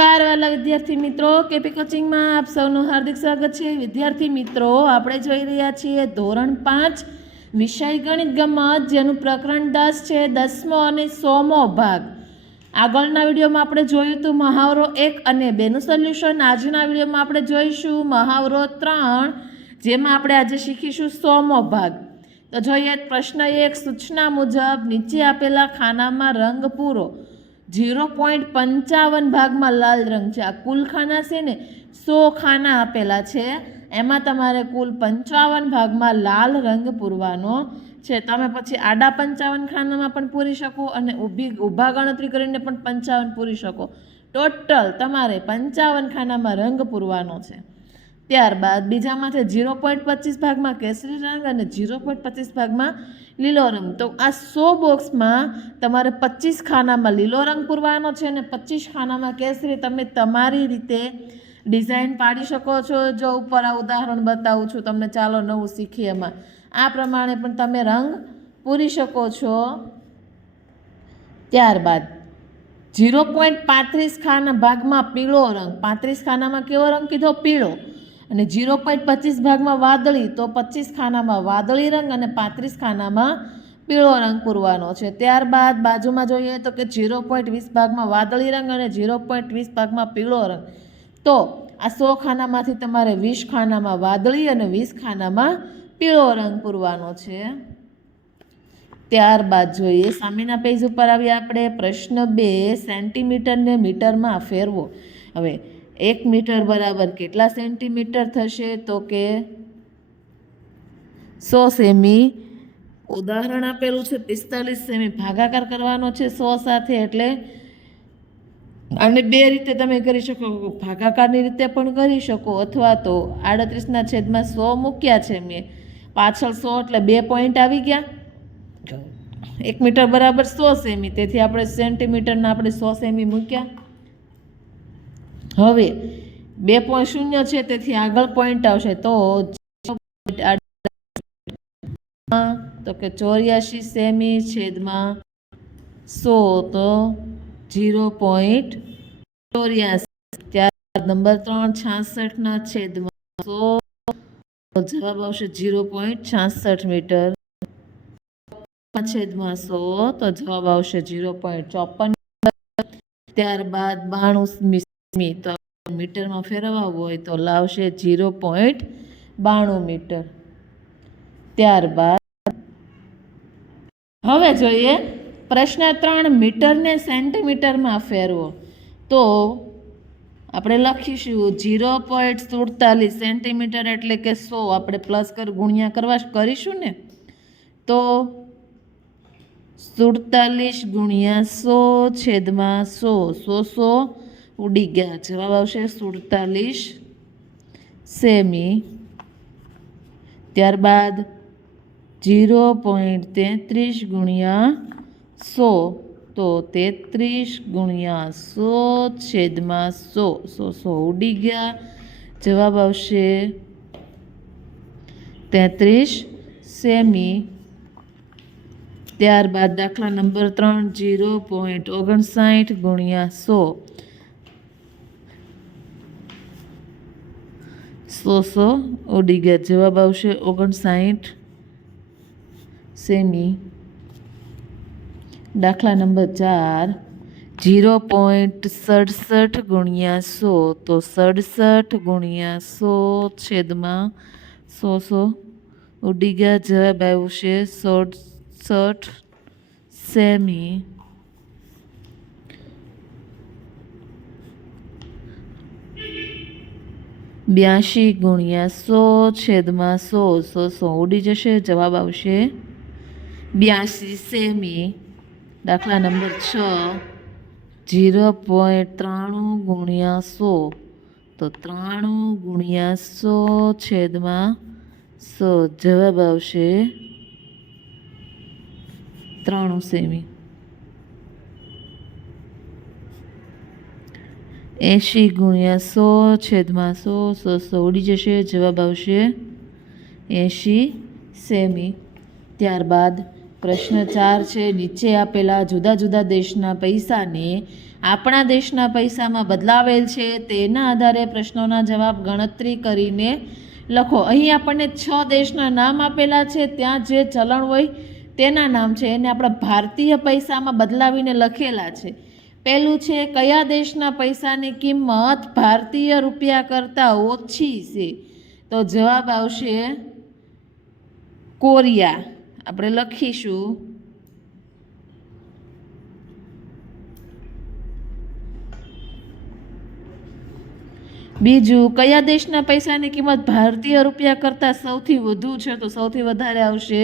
નમસ્કાર વાલા વિદ્યાર્થી મિત્રો, કેપી કોચિંગમાં આપ સૌનું હાર્દિક સ્વાગત છે। વિદ્યાર્થી મિત્રો, આપણે જોઈ રહ્યા છીએ ધોરણ 5 વિષય ગણિત ગમત, જેનું પ્રકરણ 10 છે, 10મો અને 100મો ભાગ। આગળના વિડીયોમાં આપણે જોયું હતું મહાવરો 1 અને 2 નું સોલ્યુશન। આજના વિડીયોમાં આપણે જોઈશું મહાવરો 3, જેમાં આપણે આજે શીખીશું 100મો ભાગ। તો જોઈએ પ્રશ્ન 1, સૂચના મુજબ નીચે આપેલા ખાનામાં રંગ પૂરો। 0.55 ભાગમાં લાલ રંગ છે। આ કુલ ખાના છે ને, 100 ખાના આપેલા છે, એમાં તમારે કુલ 55 ભાગમાં લાલ રંગ પૂરવાનો છે। તમે પછી આડા 55 ખાનામાં પણ પૂરી શકો અને ઊભા ગણતરી કરીને પણ 55 પૂરી શકો। ટોટલ તમારે 55 ખાનામાં રંગ પૂરવાનો છે। ત્યારબાદ બીજામાંથી 0.25 ભાગમાં કેસરી રંગ અને 0.25 ભાગમાં લીલો રંગ। તો આ 100 બોક્સમાં તમારે 25 ખાનામાં લીલો રંગ પૂરવાનો છે અને 25 ખાનામાં કેસરી। તમે તમારી રીતે ડિઝાઇન પાડી શકો છો। જો ઉપર આ ઉદાહરણ બતાવું છું તમને, ચાલો નવું શીખીએ એમાં। આ પ્રમાણે પણ તમે રંગ પૂરી શકો છો। ત્યારબાદ 0.35 ખાના ભાગમાં પીળો રંગ। 35 ખાનામાં કેવો રંગ કીધો? પીળો। અને 0.25 ભાગમાં વાદળી, તો 25 ખાનામાં વાદળી રંગ અને 35 ખાનામાં પીળો રંગ પૂરવાનો છે। ત્યારબાદ બાજુમાં જોઈએ તો કે 0.20 ભાગમાં વાદળી રંગ અને 0.20 ભાગમાં પીળો રંગ। તો આ 100 ખાનામાંથી તમારે 20 ખાનામાં વાદળી અને 20 ખાનામાં પીળો રંગ પૂરવાનો છે। ત્યારબાદ જોઈએ સામેના પેજ ઉપર આવીએ આપણે। પ્રશ્ન 2, સેન્ટીમીટરને મીટરમાં ફેરવો। હવે 1 મીટર બરાબર કેટલા સેન્ટીમીટર થશે? તો કે 100 સેમી। ઉદાહરણ આપેલું છે 45 સેમી, ભાગાકાર કરવાનો છે 100 સાથે, એટલે આને બે રીતે તમે કરી શકો। ભાગાકારની રીતે પણ કરી શકો, અથવા તો 38/100 મૂક્યા છે મેં, પાછળ 100 એટલે 2 પોઈન્ટ આવી ગયા। 1 મીટર બરાબર 100 સેમી, તેથી આપણે સેન્ટીમીટરના આપણે 100 સેમી મૂક્યા। હવે 2.0 છે, તેથી આગળ પોઈન્ટ આવશે, તો કે 84 સેમી છેદમાં 100, તો 0.84। ત્યારબાદ નંબર 3, 66 છેદમાં 100, તો જવાબ આવશે 0.66 મીટર। છેદમાં 100, તો જવાબ આવશે 0.54। ત્યારબાદ 92 સેમી, તો મીટરમાં ફેરવવા હોય તો લાવશે 0.92 મીટર। ત્યારબાદ હવે જોઈએ પ્રશ્ન 3, મીટરને સેન્ટીમીટરમાં ફેરવો। તો આપણે લખીશું 0.47 સેન્ટીમીટર એટલે કે 100, આપણે પ્લસ ગુણ્યા કરીશું ને, તો 47 ગુણ્યા 100 છેદમાં 100 ઉડી ગયા, જવાબ આવશે 47 સેમી। ત્યારબાદ 0.33 ગુણ્યા 100, તો 33 ગુણ્યા 100 છેદમાં 100 ઉડી ગયા, જવાબ આવશે 33 સેમી। ત્યારબાદ દાખલા નંબર 3, 0.59 ગુણ્યા 100 ઉડી ગયા, જવાબ આવશે 59 સેમી। દાખલા નંબર 4, 0.67 ગુણ્યા 100, તો 67 ગુણ્યા 100 છેદમાં 100 ઉડી ગયા, જવાબ આવશે 67 સેમી। 82 ગુણ્યા 100 છેદમાં 100 ઉડી જશે, જવાબ આવશે 82 સેમી। દાખલા નંબર 6, 0.93 ગુણ્યા 100, તો 93 ગુણ્યા 100 છેદમાં 100, જવાબ આવશે 93 સેમી। 80 ગુણ્યા 100 છેદમાં 100 ઉડી જશે, જવાબ આવશે 80 સેમી। ત્યારબાદ પ્રશ્ન 4 છે, નીચે આપેલા જુદા જુદા દેશના પૈસાને આપણા દેશના પૈસામાં બદલાવેલ છે તેના આધારે પ્રશ્નોના જવાબ ગણતરી કરીને લખો. અહીં આપણને 6 દેશના નામ આપેલા છે, ત્યાં જે ચલણ હોય તેના નામ છે એને આપણા ભારતીય પૈસામાં બદલાવીને લખેલા છે. પહેલું છે, કયા દેશના પૈસાની કિંમત ભારતીય રૂપિયા કરતાં ઓછી છે? તો જવાબ આવશે કોરિયા. આપણે લખીશું બીજું, કયા દેશના પૈસાની કિંમત ભારતીય રૂપિયા કરતાં સૌથી વધુ છે? તો સૌથી વધારે આવશે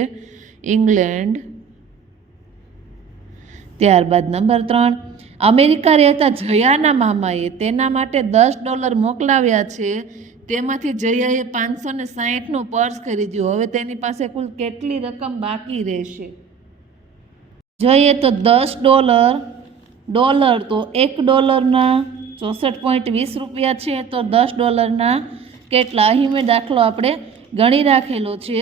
ઇંગ્લેન્ડ. ત્યારબાદ નંબર 3, અમેરિકા રહેતા જયાના મામાએ તેના માટે $10 મોકલાવ્યા છે, તેમાંથી જયાએ 560નું પર્સ ખરીદ્યું. હવે તેની પાસે કુલ કેટલી રકમ બાકી રહેશે? જોઈએ તો $10 તો $1 64.20 છે, તો $10 કેટલા? અહીં મેં દાખલો આપણે ગણી રાખેલો છે.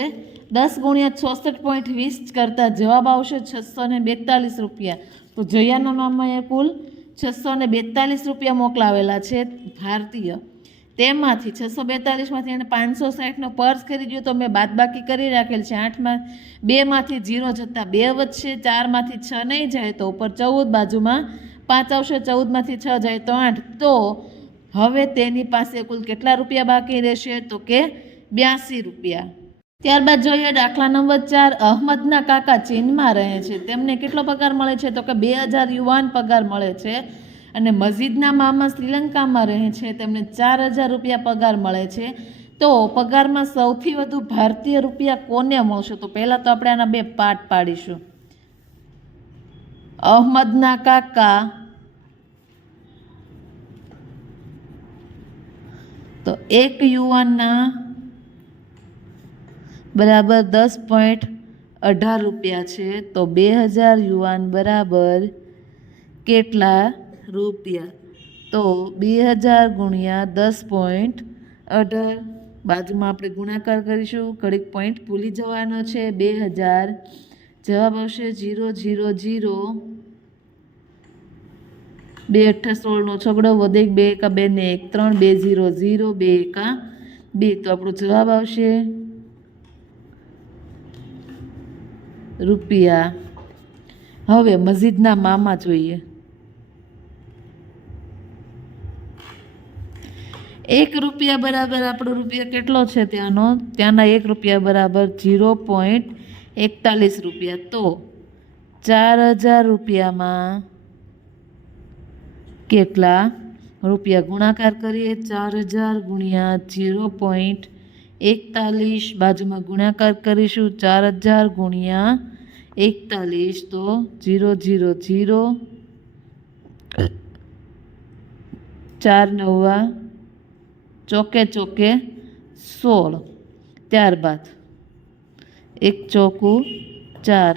10 × 64.20 કરતાં જવાબ આવશે $642. તો જયાના મામાએ કુલ $642 મોકલાવેલા છે ભારતીય. તેમાંથી 642માંથી એને 560નો પર્સ ખરીદ્યો, તો મેં બાદબાકી કરી રાખેલ છે. 2માંથી 0 જતાં 2 વધશે, 4માંથી 6 નહીં જાય તો ઉપર 14, બાજુમાં 5 આવશે, 14માંથી 6 જાય તો 8. તો હવે તેની પાસે કુલ કેટલા રૂપિયા બાકી રહેશે? તો કે $82. ત્યારબાદ જોઈએ દાખલા નંબર 4, અહમદના કાકા ચીનમાં રહે છે, તેમને કેટલો પગાર મળે છે? તો કે 2000 યુવાન પગાર મળે છે. અને મજીદના મામા શ્રીલંકામાં રહે છે, તેમને 4000 રૂપિયા પગાર મળે છે. તો પગારમાં સૌથી વધુ ભારતીય રૂપિયા કોને મળશે? તો પહેલાં તો આપણે આના 2 પાર્ટ પાડીશું. અહમદના કાકા તો એક યુવાનના બરાબર 10.18 રૂપિયા છે. તો 2000 યુવાન બરાબર કેટલા રૂપિયા? તો 2000 × 10.18, બાજુમાં આપણે ગુણાકાર કરીશું, ઘડીક પોઈન્ટ ભૂલી જવાનો છે. 2000 જવાબ આવશે 0 0 0, 2 8 16નો છગડો વધે 2 એકા 2 ને 1 3, 2 0 0, 2 એકા 2. તો આપણો જવાબ આવશે રૂપિયા. હવે મજીદના મામા જોઈએ. 1 રૂપિયા બરાબર આપણો રૂપિયા કેટલો છે ત્યાંના 1 રૂપિયા બરાબર 0.41 રૂપિયા. તો 4000 રૂપિયામાં કેટલા રૂપિયા? ગુણાકાર કરીએ, 4000 × 0.41, બાજુમાં ગુણાકાર કરીશું, 4000 × 41, તો 0 0 0, 4 9 ચોકે ચોકે 16. ત્યારબાદ 1 ચોકું 4,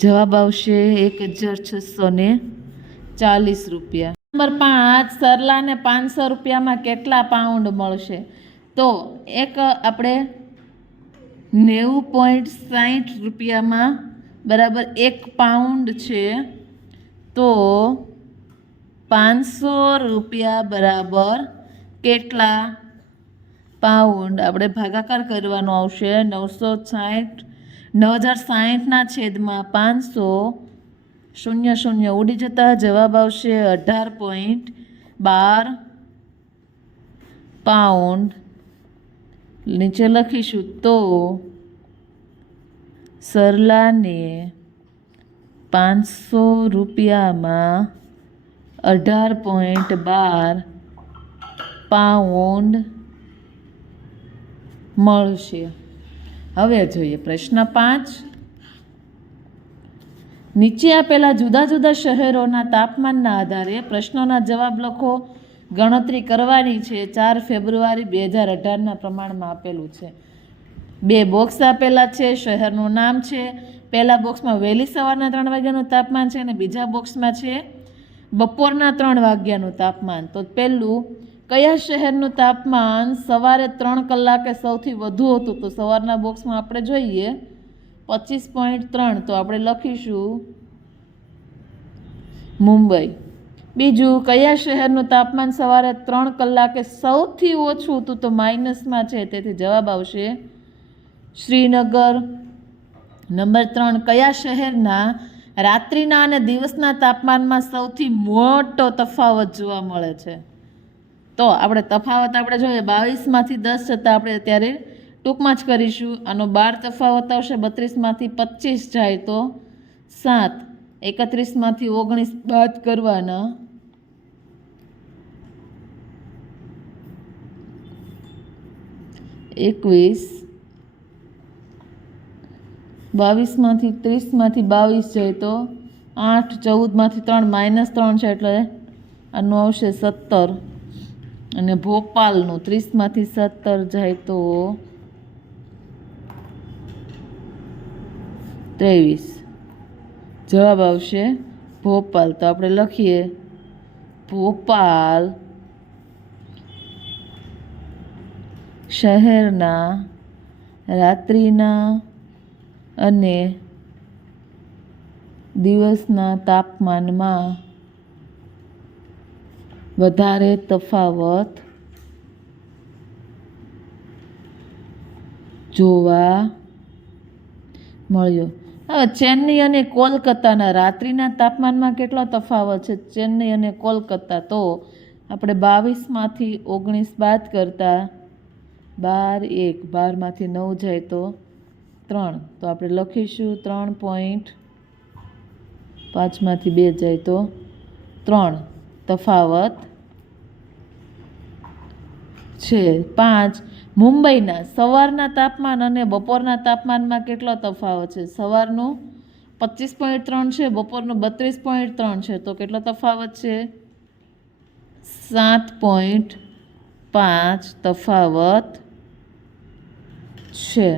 જવાબ આવશે 1640 રૂપિયા. નંબર 5, સરલાને 500 રૂપિયામાં કેટલા પાઉન્ડ મળશે? તો એક આપણે 90.60 રૂપિયામાં બરાબર 1 પાઉન્ડ છે. તો 500 રૂપિયા બરાબર કેટલા પાઉન્ડ? આપણે ભાગાકાર કરવાનો આવશે. 9060ના છેદમાં 500, 0 0 ઉડી જતા જવાબ આવશે 18.12 પાઉન્ડ. નીચે લખીશું. તો સરલાને 500 રૂપિયામાં 18.12 પાઉન્ડ મળશે. હવે જોઈએ પ્રશ્ન 5. નીચે આપેલા જુદા જુદા શહેરોના તાપમાનના આધારે પ્રશ્નોના જવાબ લખો. ગણતરી કરવાની છે. 4 ફેબ્રુઆરી 2018ના પ્રમાણમાં આપેલું છે. 2 બોક્સ આપેલા છે, શહેરનું નામ છે. પહેલા બોક્સમાં વહેલી સવારના 3 વાગ્યાનું તાપમાન છે અને બીજા બોક્સમાં છે બપોરના 3 વાગ્યાનું તાપમાન. તો પહેલું કયા શહેરનું તાપમાન સવારે 3 કલાકે સૌથી વધુ હતું? તો સવારના બોક્સમાં આપણે જોઈએ 25.3, તો આપણે લખીશું મુંબઈ. બીજું, કયા શહેરનું તાપમાન સવારે 3 કલાકે સૌથી ઓછું હતું? તો માઇનસમાં છે, તેથી જવાબ આવશે શ્રીનગર. નંબર 3, કયા શહેરના રાત્રિના અને દિવસના તાપમાનમાં સૌથી મોટો તફાવત જોવા મળે છે? તો આપણે તફાવત જોઈએ 22માંથી 10 છતાં આપણે અત્યારે ટૂંકમાં જ કરીશું. આનો 12 તફાવત આવશે, 32માંથી 25 જાય તો 7, 31માંથી 19 બાદ કરવાના, 21, 22માંથી 30માંથી 22 જાય તો 8, 14માંથી 3 -3 છે એટલે આનું આવશે 17, અને ભોપાલનું 30માંથી 17 જાય તો 23. જવાબ આવશે ભોપાલ. તો આપણે લખીએ ભોપાલ શહેરના રાત્રિના અને દિવસના તાપમાનમાં વધારે તફાવત જોવા મળ્યો. હવે ચેન્નઈ અને કોલકાતાના રાત્રિના તાપમાનમાં કેટલો તફાવત છે? ચેન્નઈ અને કોલકાતા, તો આપણે 22માંથી 19 બાદ કરતા 12, 1, 12માંથી 9 જાય તો 3, તો આપણે લખીશું 3. 5માંથી 2 જાય તો 3 તફાવત છે. 5, મુંબઈના સવારના તાપમાન અને બપોરના તાપમાનમાં કેટલો તફાવત છે? સવારનું 25.3 છે, બપોરનું 32.3 છે, તો કેટલો તફાવત છે? 7.5 તફાવત છે.